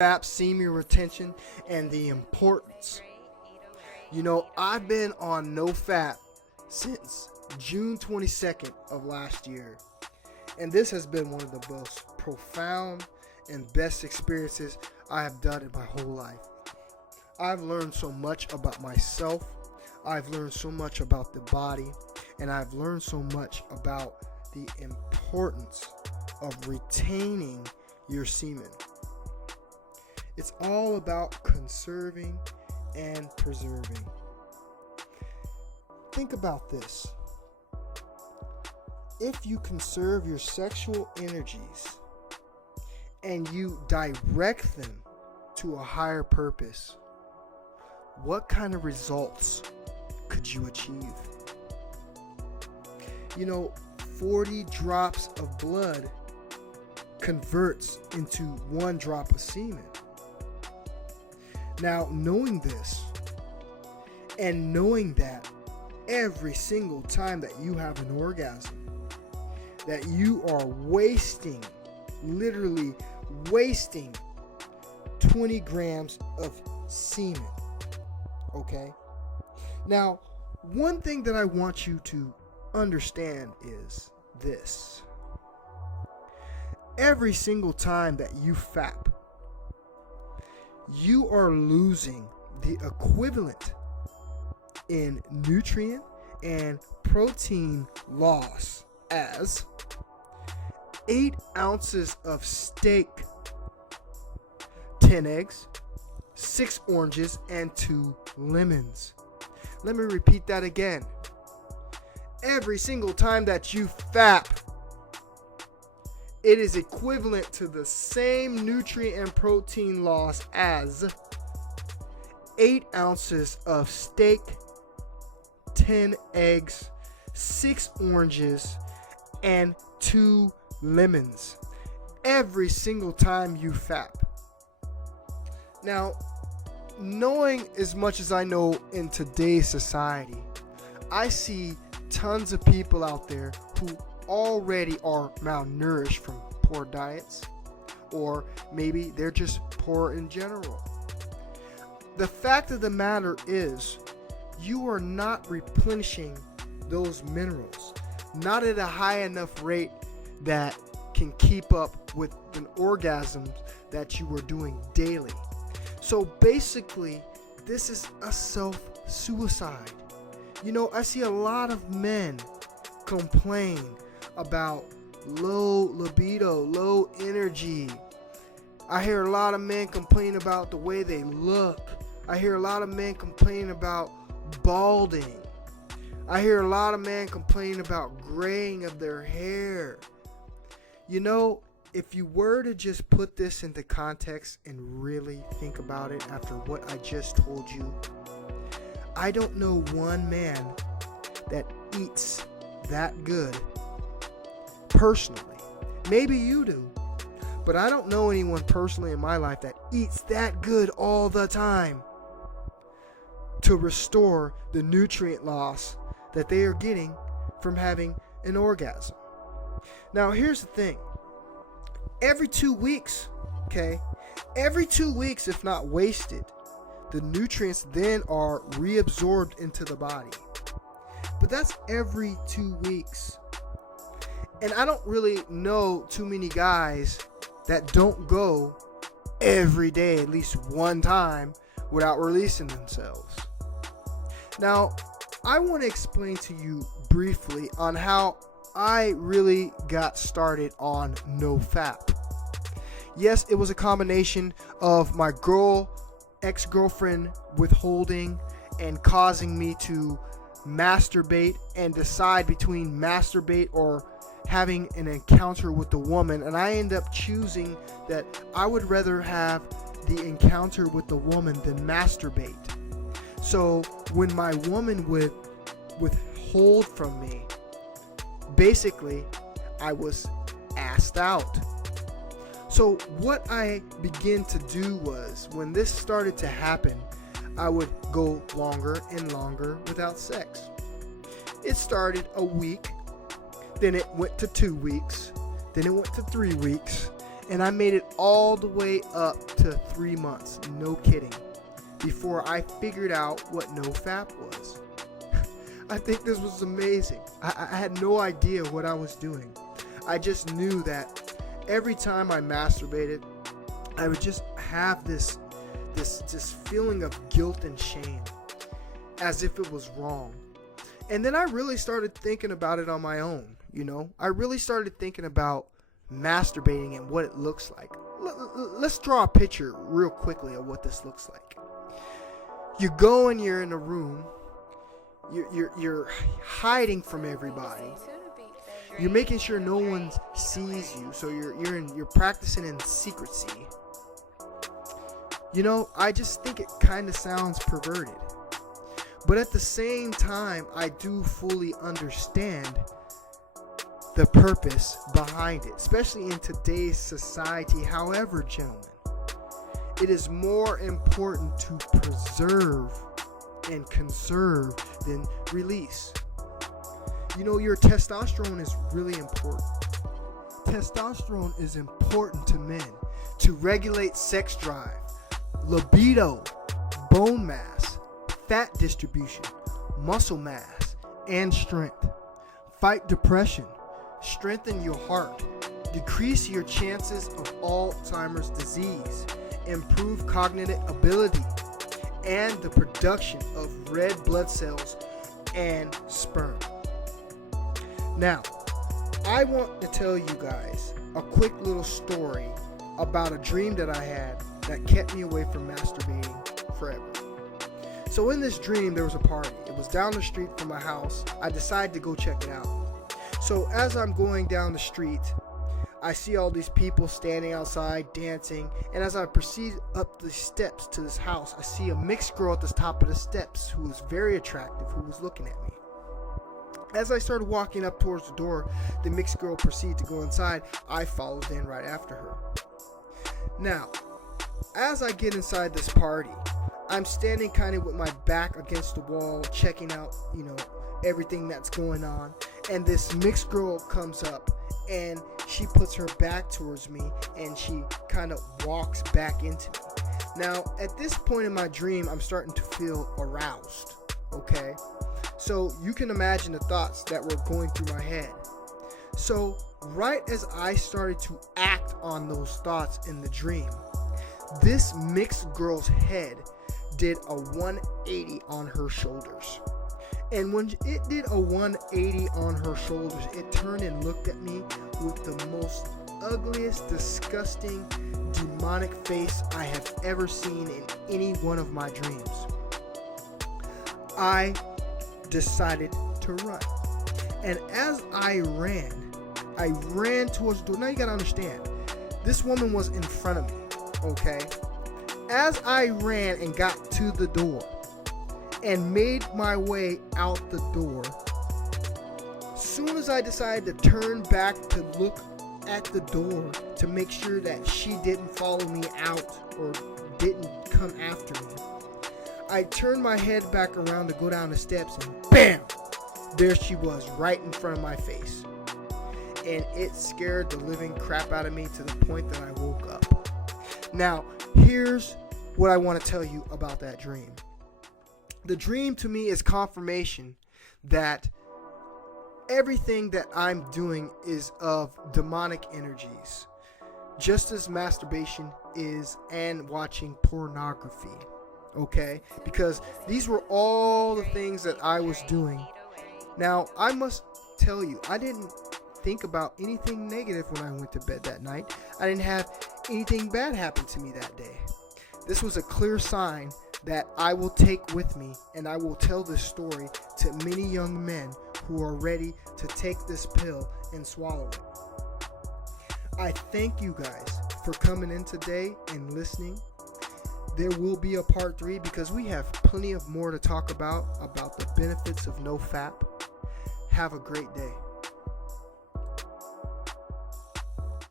FAP, semen retention, and the importance. I've been on no FAP since June 22nd of last year, and this has been one of the most profound and best experiences I have done in my whole life. I've learned so much about myself, I've learned so much about the body, and I've learned so much about the importance of retaining your semen. It's all about conserving and preserving. Think about this. If you conserve your sexual energies and you direct them to a higher purpose, what kind of results could you achieve? 40 drops of blood converts into 1 drop of semen. Now, knowing this and knowing that every single time that you have an orgasm, that you are literally wasting 20 grams of semen. Okay? Now, one thing that I want you to understand is this. Every single time that you FAP, you are losing the equivalent in nutrient and protein loss as 8 ounces of steak, 10 eggs, 6 oranges, and 2 lemons. Let me repeat that again. Every single time that you FAP, it is equivalent to the same nutrient and protein loss as 8 ounces of steak, 10 eggs, 6 oranges, and 2 lemons. Every single time you FAP. Now, knowing as much as I know in today's society, I see tons of people out there who already are malnourished from poor diets, or maybe they're just poor in general. The fact of the matter is, you are not replenishing those minerals, not at a high enough rate that can keep up with an orgasm that you are doing daily. So basically, this is a self-suicide. I see a lot of men complain about low libido, low energy. I hear a lot of men complain about the way they look. I hear a lot of men complain about balding. I hear a lot of men complain about graying of their hair. If you were to just put this into context and really think about it after what I just told you, I don't know one man that eats that good personally. Maybe you do, but I don't know anyone personally in my life that eats that good all the time to restore the nutrient loss that they are getting from having an orgasm. Now, here's the thing. Every 2 weeks, if not wasted, the nutrients then are reabsorbed into the body. But that's every 2 weeks. And I don't really know too many guys that don't go every day at least one time without releasing themselves. Now, I want to explain to you briefly on how I really got started on no FAP. Yes, it was a combination of my ex-girlfriend withholding and causing me to masturbate and decide between masturbate or having an encounter with the woman, and I end up choosing that I would rather have the encounter with the woman than masturbate. So when my woman would withhold from me, basically I was asked out. So what I began to do was, when this started to happen, I would go longer and longer without sex. It started a week, then it went to 2 weeks, then it went to 3 weeks, And I made it all the way up to 3 months, no kidding, before I figured out what NoFap was. I think this was amazing. I had no idea what I was doing. I just knew that every time I masturbated, I would just have this feeling of guilt and shame, as if it was wrong. And then I really started thinking about it on my own, I really started thinking about masturbating and what it looks like. Let's draw a picture real quickly of what this looks like. You go and you're in a room. You're hiding from everybody. You're making sure no one sees you, so you're practicing in secrecy. I just think it kind of sounds perverted. But at the same time, I do fully understand the purpose behind it, especially in today's society. However, gentlemen, it is more important to preserve and conserve than release. Your testosterone is really important. Testosterone is important to men to regulate sex drive, libido, bone mass, fat distribution, muscle mass, and strength. Fight depression, strengthen your heart, decrease your chances of Alzheimer's disease, improve cognitive ability, and the production of red blood cells and sperm. Now, I want to tell you guys a quick little story about a dream that I had that kept me away from masturbating forever. So in this dream, there was a party. It was down the street from my house. I decided to go check it out. So as I'm going down the street, I see all these people standing outside dancing, and as I proceed up the steps to this house, I see a mixed girl at the top of the steps who was very attractive, who was looking at me. As I started walking up towards the door, the mixed girl proceeded to go inside. I followed in right after her. Now, as I get inside this party, I'm standing kind of with my back against the wall, checking out, everything that's going on. And this mixed girl comes up and she puts her back towards me and she kind of walks back into me. Now, at this point in my dream, I'm starting to feel aroused, okay? So you can imagine the thoughts that were going through my head. So right as I started to act on those thoughts in the dream, this mixed girl's head did a 180 on her shoulders. And when it did a 180 on her shoulders, it turned and looked at me with the most ugliest, disgusting, demonic face I have ever seen in any one of my dreams. I decided to run. And as I ran towards the door. Now you gotta understand, this woman was in front of me, okay? As I ran and got to the door and made my way out the door, soon as I decided to turn back to look at the door to make sure that she didn't follow me out or didn't come after me, I turned my head back around to go down the steps and BAM! There she was right in front of my face. And it scared the living crap out of me to the point that I woke up. Now, here's what I want to tell you about that dream. The dream to me is confirmation that everything that I'm doing is of demonic energies, just as masturbation is and watching pornography, okay? Because these were all the things that I was doing. Now, I must tell you, I didn't think about anything negative when I went to bed that night. I didn't have anything bad happen to me that day. This was a clear sign that I will take with me, and I will tell this story to many young men who are ready to take this pill and swallow it. I thank you guys for coming in today and listening. There will be a part 3 because we have plenty of more to talk about the benefits of NoFap. Have a great day.